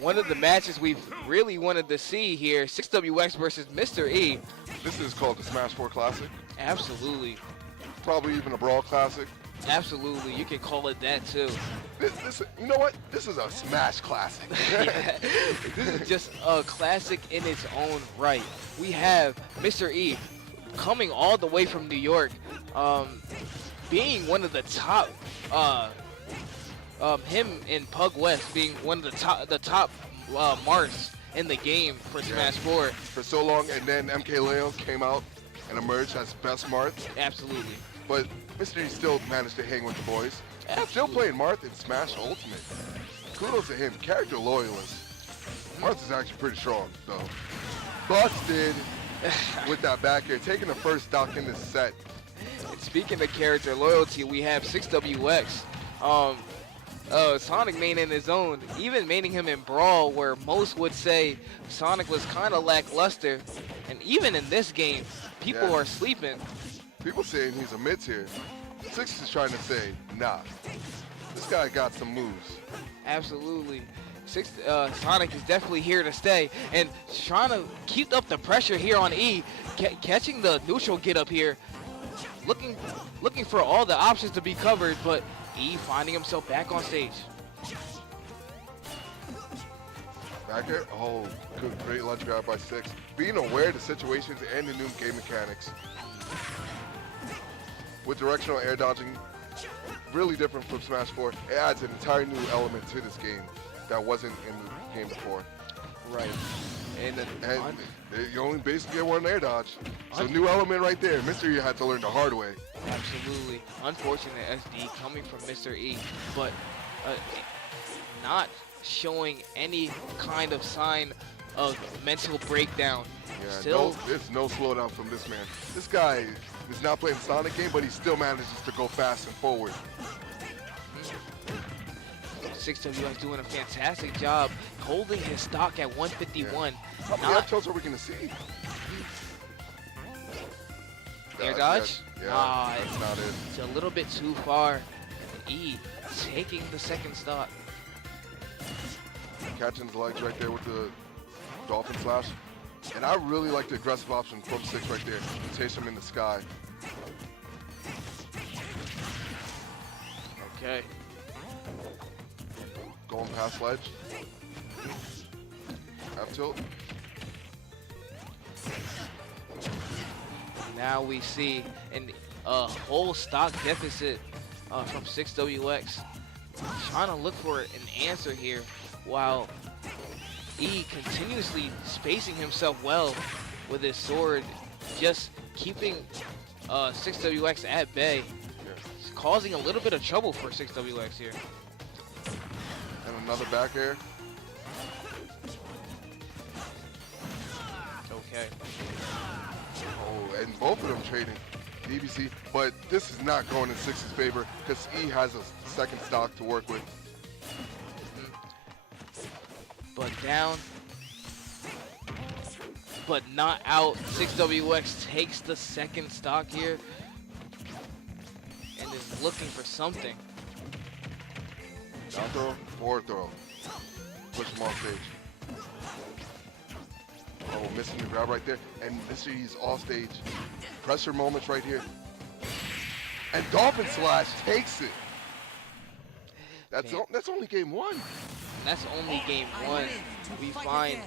one of the matches we've really wanted to see here, 6WX versus Mr. E. This is called the Smash 4 Classic. Absolutely. Probably even a Brawl Classic. Absolutely. You can call it that too. This, you know what? This is a Smash Classic. Yeah. This is just a classic in its own right. We have Mr. E coming all the way from New York, being one of the top, him and Pug West being one of the top Marths in the game for Smash 4. For so long, and then MK Leon came out and emerged as best Marth. Absolutely. But Mr. E still managed to hang with the boys. Still playing Marth in Smash Ultimate. Kudos to him, character loyalist. Marth is actually pretty strong, though. Busted with that back air, taking the first stock in this set. And speaking of character loyalty, we have 6WX. Sonic maining his own, even maining him in Brawl, where most would say Sonic was kind of lackluster. And even in this game, people are sleeping. People saying he's a mid-tier. Six is trying to say, nah, this guy got some moves. Absolutely. Sonic is definitely here to stay, and trying to keep up the pressure here on E, catching the neutral get up here, looking for all the options to be covered, but E finding himself back on stage. Back there, oh, good, great ledge grab by Six. Being aware of the situations and the new game mechanics. With directional air dodging, really different from Smash 4. It adds an entire new element to this game that wasn't in the game before. Right. And you only basically get one air dodge. So new element right there. Mr. E had to learn the hard way. Absolutely. Unfortunate SD coming from Mr. E, but not showing any kind of sign of mental breakdown. Yeah, there's no slowdown from this man. This guy is not playing the Sonic game, but he still manages to go fast and forward. 6WX doing a fantastic job holding his stock at 151. How many up tilts are we going to see? Air dodge? Yeah, that's not it. It's a little bit too far. E taking the second stock. Catching his legs right there with the Dolphin Slash. And I really like the aggressive option from Six right there. Chase him in the sky. Okay. Going past ledge. Up tilt. Now we see a whole stock deficit from 6WX. Trying to look for an answer here while E continuously spacing himself well with his sword, just keeping 6WX at bay. It's causing a little bit of trouble for 6WX here. And another back air. Okay. Oh, and both of them trading DBC, but this is not going in Six's favor because E has a second stock to work with. But down, but not out. 6WX takes the second stock here and is looking for something. Down throw, forward throw. Push him off stage. Oh, missing the grab right there. And Mr. E's off stage. Pressure moments right here. And Dolphin Slash takes it. That's only game one. That's only game one. We find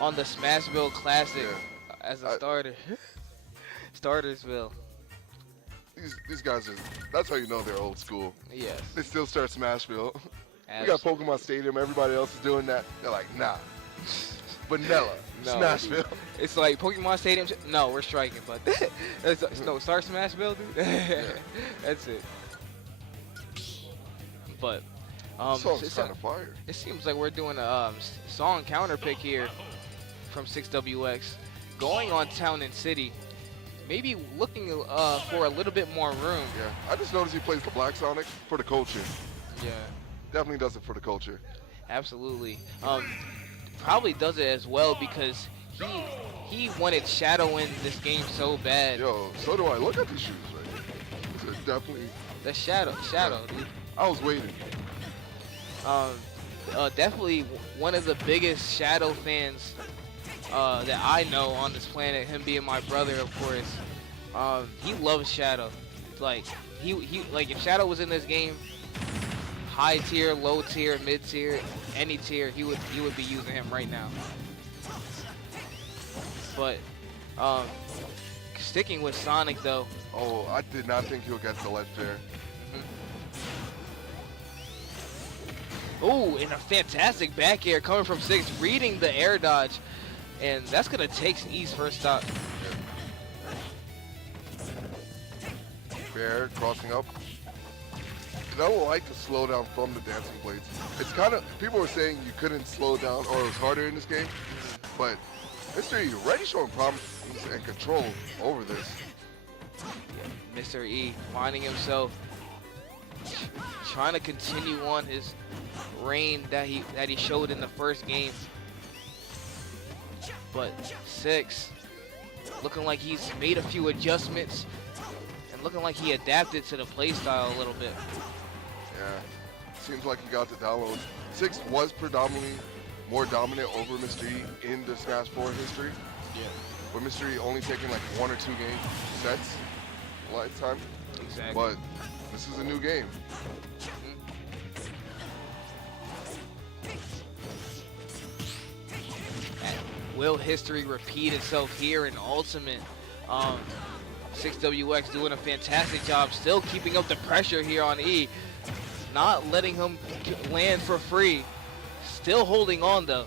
on the Smashville Classic as a starter. Startersville. These guys are, that's how you know they're old school. Yes. They still start Smashville. We got Pokemon Stadium, everybody else is doing that. They're like, nah. Vanilla. No, Smashville. Dude. It's like Pokemon Stadium. No, we're striking, but no, start Smashville, dude. That's it. But song's kind of fire. It seems like we're doing a song counter pick here from 6WX, going on Town and City. Maybe looking for a little bit more room. Yeah, I just noticed he plays the Black Sonic for the culture. Yeah. Definitely does it for the culture. Absolutely. Probably does it as well because he wanted Shadow in this game so bad. Yo, so do I. Look at these shoes right here. It's definitely the Shadow, dude. I was waiting. definitely one of the biggest Shadow fans that I know on this planet. Him being my brother, of course. He loves Shadow. Like he like if Shadow was in this game, high tier, low tier, mid tier, any tier, he would be using him right now. But sticking with Sonic though. Oh, I did not think he would get the ledge there. Oh, and a fantastic back air coming from 6, reading the air dodge. And that's going to take E's first stop. Fair, crossing up. I don't like the slowdown from the dancing blades. It's kind of, people were saying you couldn't slow down or it was harder in this game. But Mr. E already showing promise and control over this. Mr. E finding himself trying to continue on his reign that he showed in the first game. But 6 looking like he's made a few adjustments and looking like he adapted to the playstyle a little bit. Yeah, seems like he got the download. 6 was predominantly more dominant over Mr. E in the Smash 4 history. Yeah. But Mr. E only taking like 1 or 2 game sets lifetime. Exactly. But this is a new game. Will history repeat itself here in Ultimate? 6WX doing a fantastic job, still keeping up the pressure here on E. Not letting him land for free. Still holding on though.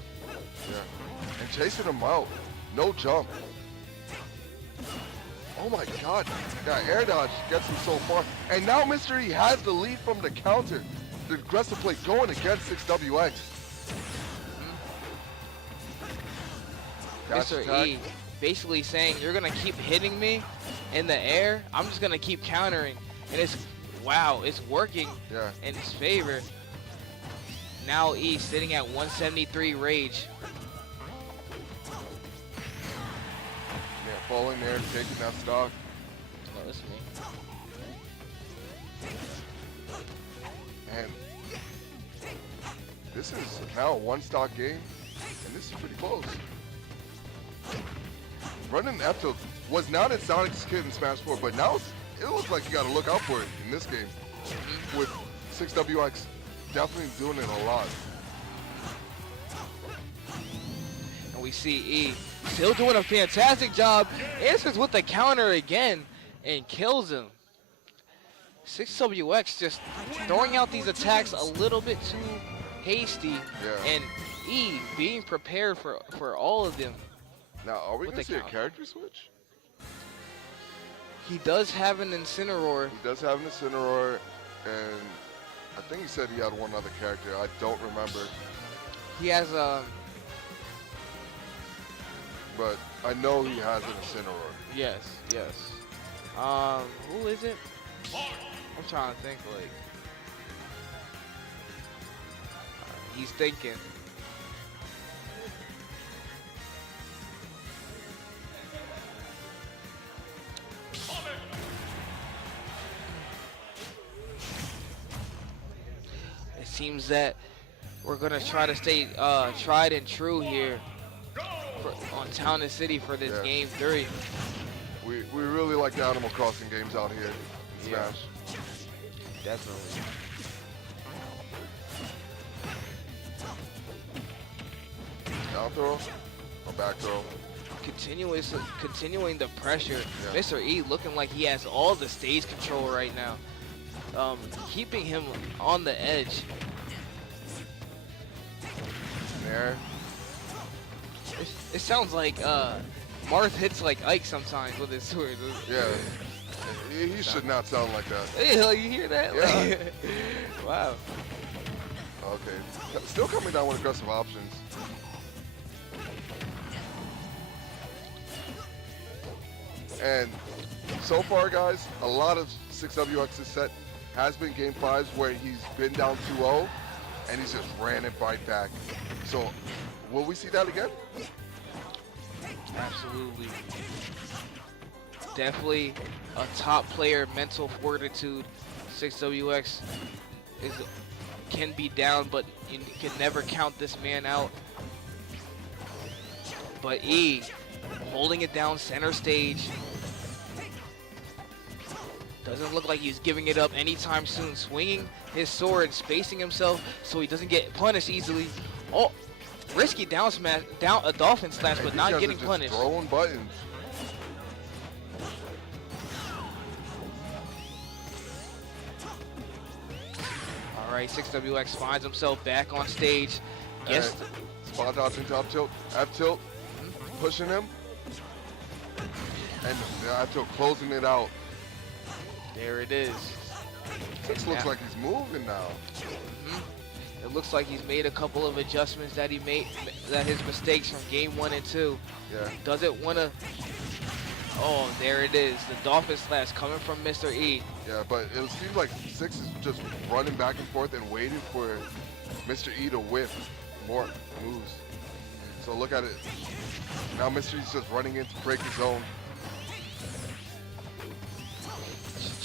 Yeah. And chasing him out. No jump. Oh my god. That air dodge gets him so far. And now Mr. E has the lead from the counter. The aggressive play going against 6WX. Mr. E basically saying, you're going to keep hitting me in the air. I'm just going to keep countering. And it's, wow, it's working in his favor. Now E sitting at 173 rage. Yeah, falling there, taking that stock. No, it's me. And this is now a 1 stock game. And this is pretty close. Running F tilt was not in Sonic's kit in Smash 4, but now it looks like you got to look out for it in this game. With 6WX definitely doing it a lot. And we see E still doing a fantastic job. Answers with the counter again and kills him. 6WX just throwing out these attacks a little bit too hasty. And E being prepared for all of them. Now, are we going to see a character switch? He does have an Incineroar. He does have an Incineroar, and I think he said he had one other character. I don't remember. He has a... But I know he has an Incineroar. Yes, yes. Who is it? I'm trying to think, like... he's thinking. Seems that we're gonna try to stay tried and true here on Town and City for this game 3. We really like the Animal Crossing games out here in Smash. Definitely. Down throw or back throw? Continuing the pressure. Mr. E looking like he has all the stage control right now. Keeping him on the edge. There. It sounds like Marth hits like Ike sometimes with his sword. Yeah. He should not sound like that. Hey, you hear that? Yeah. Like, wow. Okay. Still coming down with aggressive options. And so far, guys, a lot of 6WX's set has been game 5s where he's been down 2-0 and he's just ran it right back. So, will we see that again? Absolutely. Definitely a top player, mental fortitude. 6WX is can be down, but you can never count this man out. But E holding it down center stage. Doesn't look like he's giving it up anytime soon. Swinging his sword, spacing himself so he doesn't get punished easily. Oh, risky down smash, down a dolphin slash, but not getting punished. Throwing buttons. All right, 6WX finds himself back on stage. Yes. Spot dodging top tilt, F tilt, pushing him, and F tilt closing it out. There it is. This looks like he's moving now. It looks like he's made a couple of adjustments that he made, that his mistakes from game 1 and 2. Yeah. Doesn't want to. Oh, there it is. The dolphin slash coming from Mr. E. Yeah, but it seems like Six is just running back and forth and waiting for Mr. E to whiff more moves. So look at it. Now Mr. E's just running in to break his zone.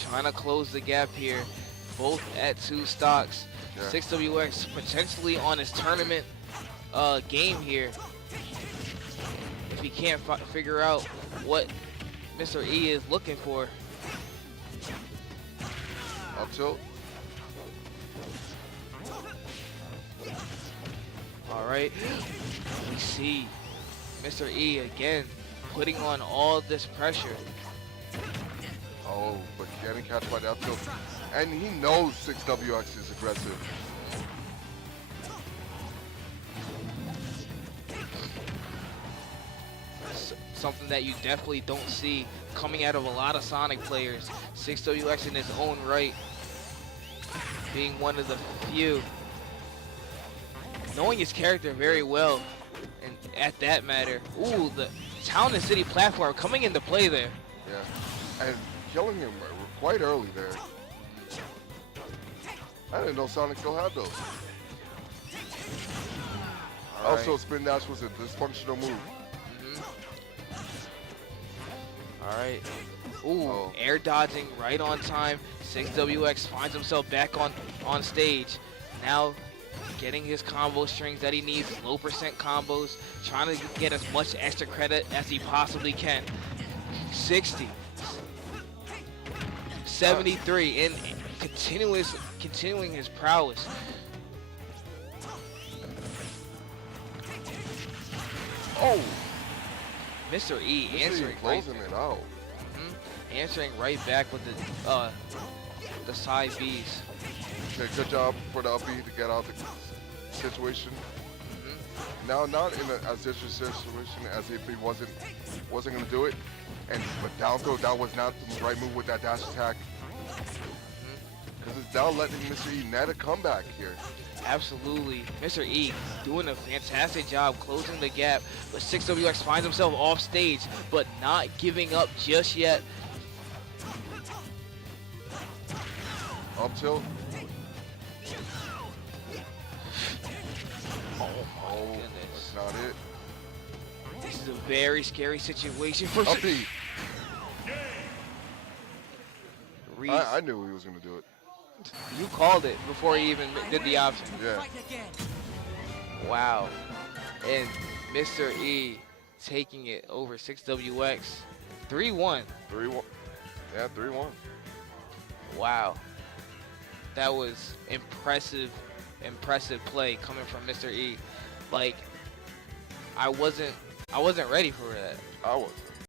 Trying to close the gap here. Both at 2 stocks. Yeah. 6WX potentially on his tournament game here. If he can't figure out what Mr. E is looking for. Up tilt. All right. We see Mr. E again putting on all this pressure. Oh, but getting catch by the up tilt. And he knows 6WX is aggressive. Something that you definitely don't see coming out of a lot of Sonic players. 6WX in his own right, being one of the few. Knowing his character very well, and at that matter. Ooh, the Town and City platform coming into play there. Yeah, and killing him quite early there. I didn't know Sonic still had those. All Also, right. spin dash was a dysfunctional move. All right. Ooh, air dodging right on time. 6WX finds himself back on stage. Now getting his combo strings that he needs, low percent combos, trying to get as much extra credit as he possibly can. 60, 73, and continuing his prowess. Oh, Mr. E answering closing it out. Answering right back with the side Bs. Okay, good job for the up B to get out the situation. Now, not in as different situation as if he wasn't gonna do it. And but down throw, that was not the right move with that dash attack. Because it's now letting Mr. E net a comeback here. Absolutely. Mr. E doing a fantastic job closing the gap, but 6WX finds himself off stage, but not giving up just yet. Up tilt. Oh my goodness. That's not it. This is a very scary situation for Up B. Reese. I knew he was gonna do it. You called it before he even did the option. Yeah. Wow. And Mr. E taking it over 6WX. 3-1. 3-1. Yeah, 3-1. Wow. That was impressive play coming from Mr. E. Like, I wasn't ready for that. I was.